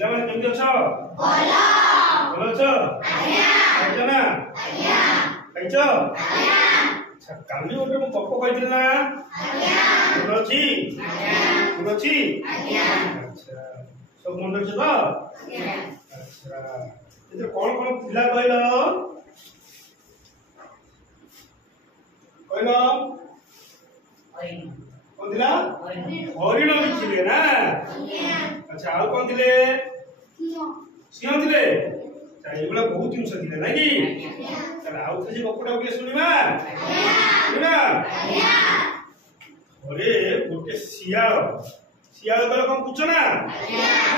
ପିଲାମାନେ କେମିତି ଅଛ? ଭଲ ଅଛ? ଖାଇଛ ନା? ଖାଇଛ? ଆଚ୍ଛା କାଲି ଗୋଟେ ମୁଁ ଗପ କହିଥିଲି ନା? ମନେ ଅଛି? ମନେ ଅଛି? ଆଚ୍ଛା ସବୁ ମନେ ଅଛି ତ? ଆଚ୍ଛା ଏଥିରେ କଣ କଣ ଥିଲା କହିଲ? କହିଲ कौन थिला हरिण भी थिले ना अच्छा आउ कौन थिले सिंह थिले अच्छा एगुला बहुत जिंस थिले ना कि चला आउ थे गपटा के सुनिबा सुनिबा अरे गोटे सियाळ सियाळ कहले कोन पूछ ना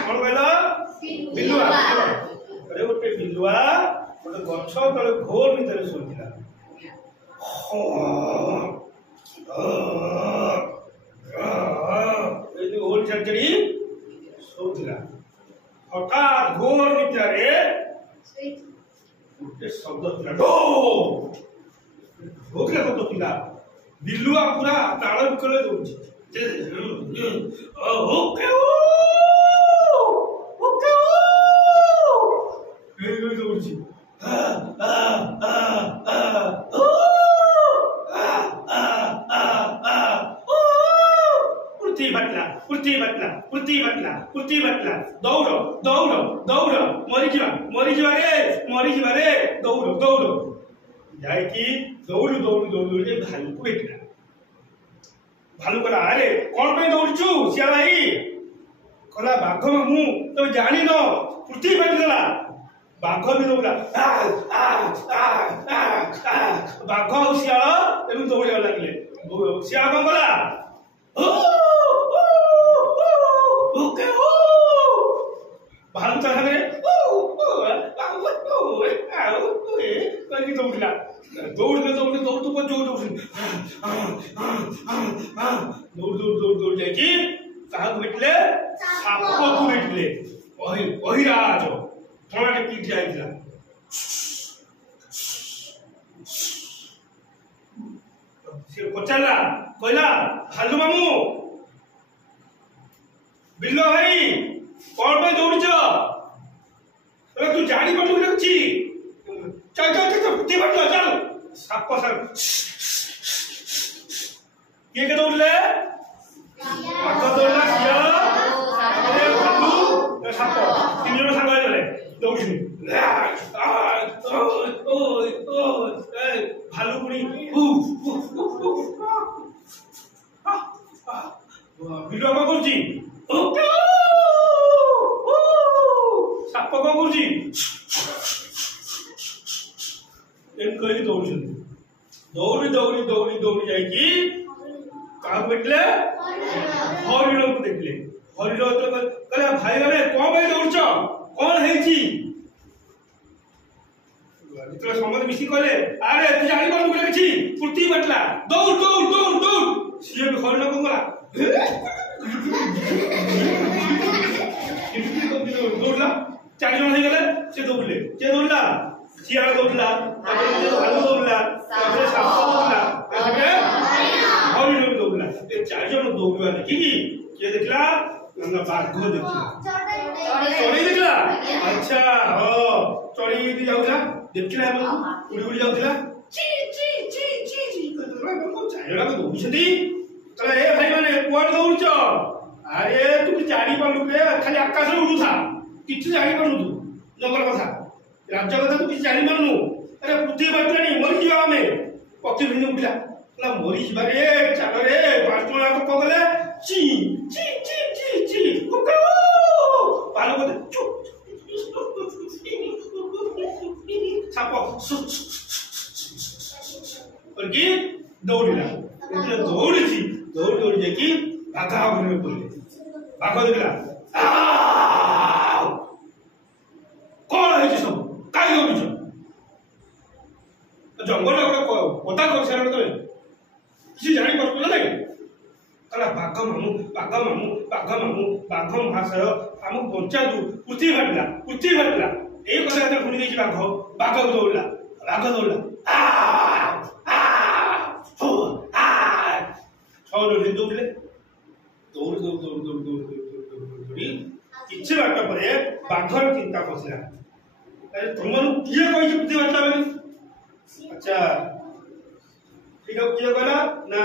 कोन कहलो बिलुआ अरे गोटे बिलुआ गोटे गछ तळे घोर भीतर सोइथिला चढ़ी सोला हठात घोर निद्रारे गोटे शब्द थिला डो भोकला शब्द थिला बिल्लुआ पूरा ताଳ बिकले दउछि ओके ओके ए दउछि पुर्ती बटला दौड़ दौड़ दौड़ मरी जीवा रे दौड़ दौड़ जाई कि दौड़ दौड़ दौड़ जे भालू को भेटला भालू कहला अरे कोन पे दौड़छु सिया भाई कहला बाघ मामू तो जानी न पुर्ती बटला बाघ भी दौड़ा बाघ और सिया एनु दौड़े लागले सिया कोन कहला ओके ओ भालू तो हने दौड़ला दौड़ तो जोर दौड़ दौड़ जाके कहा भेटले साप को भेटले ओहिराज थोड़ा पीठ जाइला से पचारला कहला भालू मामू बिल्लो भाई कौन पे दौड़छ अरे तू जानी पड़ू रखछी चल चल चल पुती पड़ चल साप सर ये के दौड़ले आका दौड़ला सिया अरे भालू साप तीन जण संग आइले दौड़छि भालू पुणी बिल्लो का करछि ओके साप कौन करुची कहली दौड़ी दौड़ी दौड़ी दौड़ी जाइए क्या भेटले हरिण को देखले हरिण कहले भाई अरे कौन भाई दौड़छ कौन है समझ मिसी कहले अरे तू जानी कौन बोले कि पुर्ती बटला दौड़ दौड़ दौड़ दौड़ सी हरिण कौन गला दौड़ला चार जन गले से दौड़ला सियाल दौड़ला भालू दौड़ला साप दौड़ला हरिण दौड़ला चार जन दौड़ा देखी किए देखला बाघ देखला चढ़ी देखला अच्छा हाँ चढ़ी जाऊला देखला उड़ी उड़ी जाऊला चार जन दौड़छथि कहला ए भाई माने कुआड दौड़छ अरे तू जानी पालु के खाली आकाश में उड़ू था किछ जानी पालु तू जंगल कथा राज्य कथा तू किछ जानी पालु अरे बुद्धि बतलानी मरि जीवा हमें पक्षी भिन्न उठला कहला मरि जीवा रे चल रे पांच टोला को कहले ची ची ची ची ची ओके पालु को चुप साप और की दौड़ला दौड़ी दौड़ जाकी बाघा घरे पड़े बाघ देखला कौन है सब कई दौड़ जंगल कथा कर सारे किसी जानी पार्थ ना कहला बाघ मामू बाघ महाशय आम बचा दू पृथ्वी भाटला ये कथा शुणी देखी बाघ दौड़ला दौड़ले दौड़ किसी बाट पर बाघर चिंता पशिला तुम किए कही बुद्धि बांटला बोली अच्छा ठीक है किए कहला ना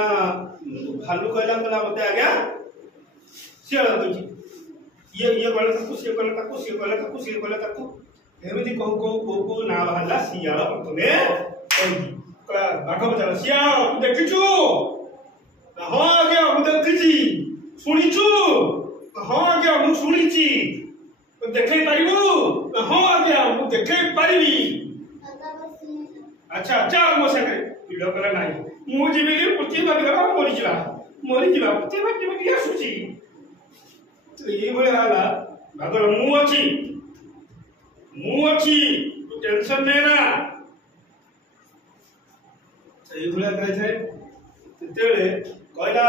भालू कहला कहला मत आज्ञा शियाल कही ये कहला ताकू सी कहला ताकू सी कहला ताकू सी कहला ताकू एमती कौ ना बाहर शियाल प्रथमे कही बाघ पचार शियाल तू देखिचु हाँ आज्ञा मुझे देखी शुणीचु हाँ आज्ञा मुझे शुणीची देखे पारिबु हाँ आज्ञा मुझे देखे पारिबी अच्छा चल मो संगे वीडियो कला नाही मु जीबी पुती बागरा मरी जिबा पुती बाटी आसुची तो ये भले आला बागर मु अछि तू टेंशन ले ना सही भले कहि थाए तेरे कहला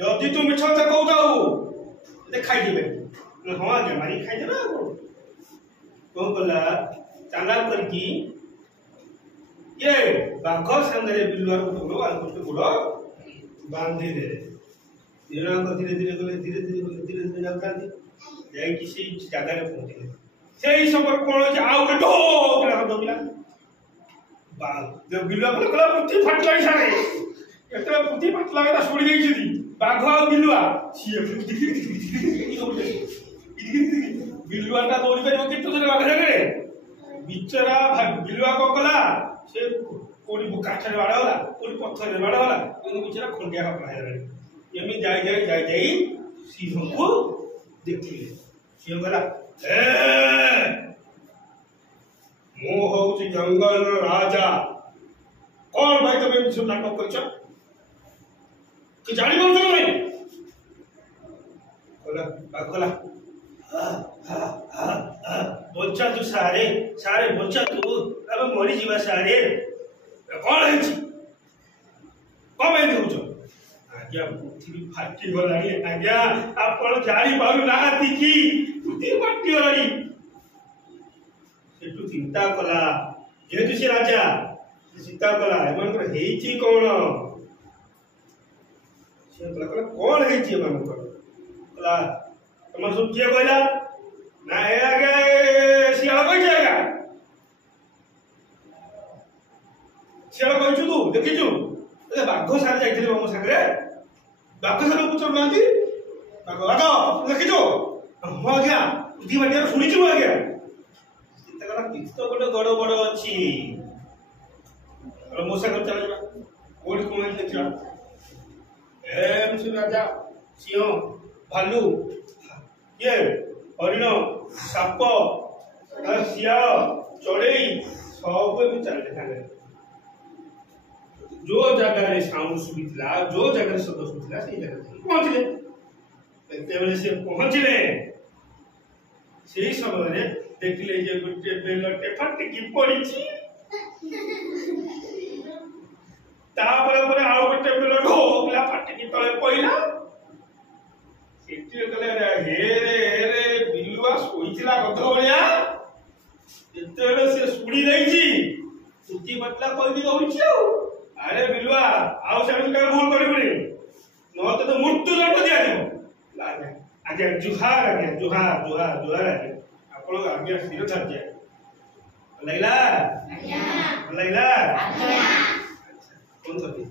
जदि तू मिछ कथा कहू जाऊ खाई देबे हाँ आज्ञा मारी खाई देबे कौन कला चालाक करकी ये बाघ संगे बिलुआर गोड़ गोड़ बांधी दे धीरे धीरे गले धीरे जाता से जगह पहुंचे से समय कौन आउ ढोकला दबिला बिलुआ कला पुथी फाटला सारे एतला पुथी फाटला गला सुड़ी गई बाघ आ बिलुआ बिलुआ का दौड़ी पार कि बाघ जागे बिचरा बिलुआ को कला से कोड़ी काठरे बाड़गला कोड़ी पत्थर बाड़गला बिचरा खंडिया कपड़ा है एमि जाई सिंह को देखिले सिंह गला मो हूँ जंगल राजा कौन भाई तुम सब नाटक कर जानी पार्छ नहीं कहला बच्चा तू सारे सारे बच्चा तू अब मरी जीवा सारे कौन है कम है कहूच आज्ञा पृथ्वी फाटी गलानी आज्ञा आपण जानी पारु नाहाती कि पृथ्वी फाटी गलानी सेटू चिंता कला जेहेतु से राजा चिंता कला एमनकर हेची कौन से कला कौन हेची एमनकर कला तुम सब किए कहला ना हे आगे शियाल कही जाएगा शियाल कही तू देखीचु बाघ सारे जाइए मो सागर बाघ सारे पुचर ना बाघ बाघ देखीचु हाँ आज्ञा बुद्धि बाटिया शुणीचु आज्ञा किसी तो गोटे गड़ बड़ अच्छी मो सागर चल कौन कौन देखा एम से राजा सिंह भालू ये हरिण साप शियाल चढ़ई सब चले जो जगह साउंड शुभा जो जगह शब्द शुभा से जगह पहुंचले से पहुंचले से समय देखले जे गोटे बेलटे फाटिकी पड़ी तापर पर आउ गोटे बेल ढोकला फाटिकी तले पइला सेठी गले हे रे बिलुआ सोइथिला गध भलिया एतेले से सुड़ी देइची सुती बटला कहि दउची अरे बिलुआ आउ सेठी का भूल करिबनी न तो मृत्यु दंड दिया दियो लागे आगे जुहार आगे आपण आगे सिर धर जाए लैला आज्ञा लैला आज्ञा कौन करती